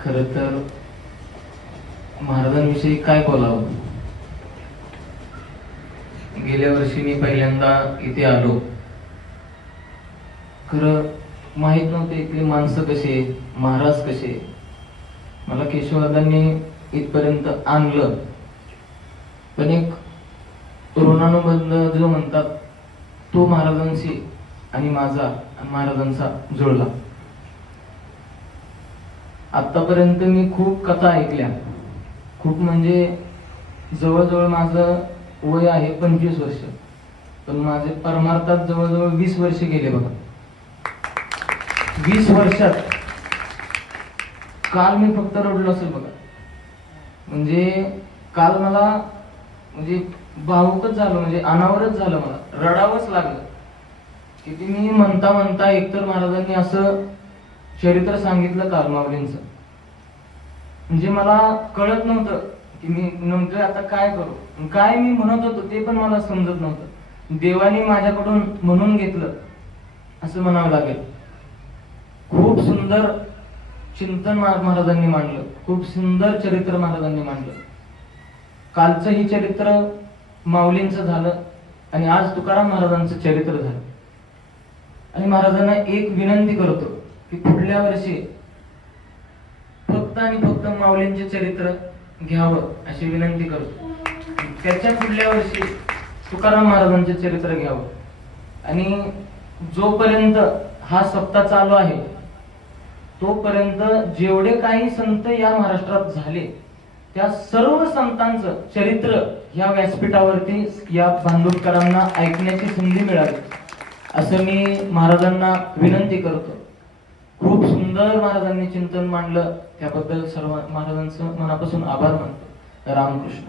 खरं तर महाराजांविषयी काय बोलावं। गेल्या वर्षी मी पहिल्यांदा इथे आलो, खरं माहित नव्हते इथली माणसं कशी, महाराज कसे। मला केशवदादांनी इथपर्यंत आणलं, पण एक ऋणानुबंध जो म्हणतात तो महाराजांशी आणि माझा आणि महाराजांचा जुळला। आतापर्यंत मी खूप कथा ऐकल्या, खूप म्हणजे जवळजवळ माझं वय आहे 25 वर्ष, पण माझे परमार्थात जवळजवळ 20 वर्ष गेले बघा। 20 वर्षात काल मी फक्त रडलो असेल बघा, म्हणजे काल मला म्हणजे भावुकच झालं, म्हणजे अनावरच झालं, मला रडावंच लागलं। किती मी म्हणता म्हणता एकतर महाराजांनी असं चरित्र सांगितलं काल माऊलींचं, म्हणजे मला कळत नव्हतं की मी नेमकं आता काय करू, काय मी म्हणत होतो ते पण मला समजत नव्हतं। देवाने माझ्याकडून म्हणून घेतलं असं म्हणावं लागेल। खूप सुंदर चिंतन महाराजांनी मांडलं, खूप सुंदर चरित्र महाराजांनी मांडलं। कालचं ही चरित्र माऊलींचं झालं आणि आज तुकाराम महाराजांचं चरित्र झालं। आणि महाराजांना एक विनंती करतो की पुढल्या वर्षी फक्त आणि फक्त माऊलींचे चरित्र घ्यावं अशी विनंती करतो। त्याच्या पुढल्या वर्षी तुकाराम महाराजांचे चरित्र घ्यावं। आणि जोपर्यंत हा सप्ताह चालू आहे तोपर्यंत जेवढे काही संत या महाराष्ट्रात झाले त्या सर्व संतांचं चरित्र या व्यासपीठावरती या बांधवकरांना ऐकण्याची संधी मिळावी असं मी महाराजांना विनंती करतो। खूप सुंदर महाराजांनी चिंतन मांडलं, त्याबद्दल सर्व महाराजांचं मनापासून आभार मानतो। रामकृष्ण।